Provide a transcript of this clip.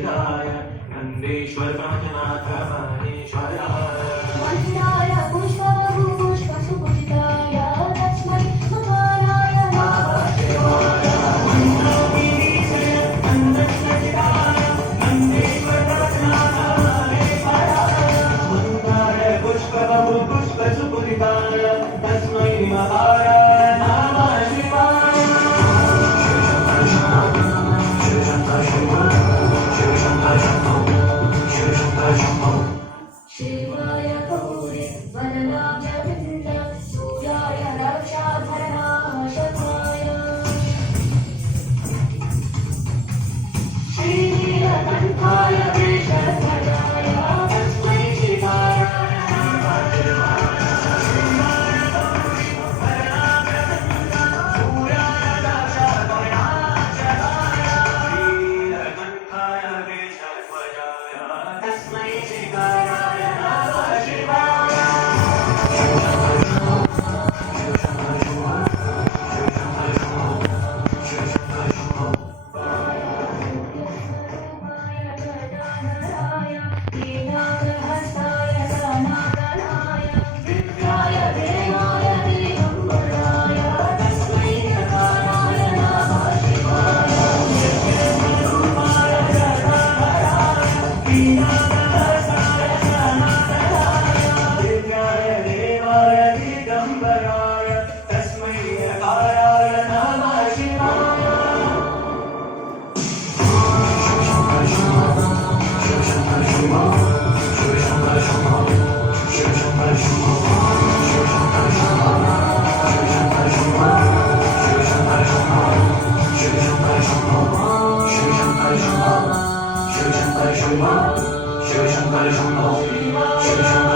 शिवाय नंदेश्वर प्राणनाथ महेश्वराय वंदनाय पुष्पभूपुष्पसुपूजिताय तस्मै मकाराय नमः शिवाय नंदगिरीशय नंदनचिताय नंदेश्वर प्राणनाथ महेश्वराय वंदनाय पुष्पभूपुष्पसुपूजिताय तस्मै मकाराय नमः शिवाय शिवाय गौरी वरदाभ्यविन्द सूर्याय रक्षाधरनाशकाय श्रीनीलकण्ठाय वृषध्वजाय तस्मै शिवाय नमः नीलकण्ठाय वृषध्वजाय तस्मै शिवाय नमः शिवाय गदाधराय लीलाहस्ताय सनातनाय विद्याय देवाय दिगम्बराय तस्मै नकाराय नमः शिवाय रूपाय गदाधराय लीलाहस्ताय सनातनाय दिव्याय देवाय दिगम्बराय तस्मै नकाराय नमः शिवाय शिव शंकर शंभो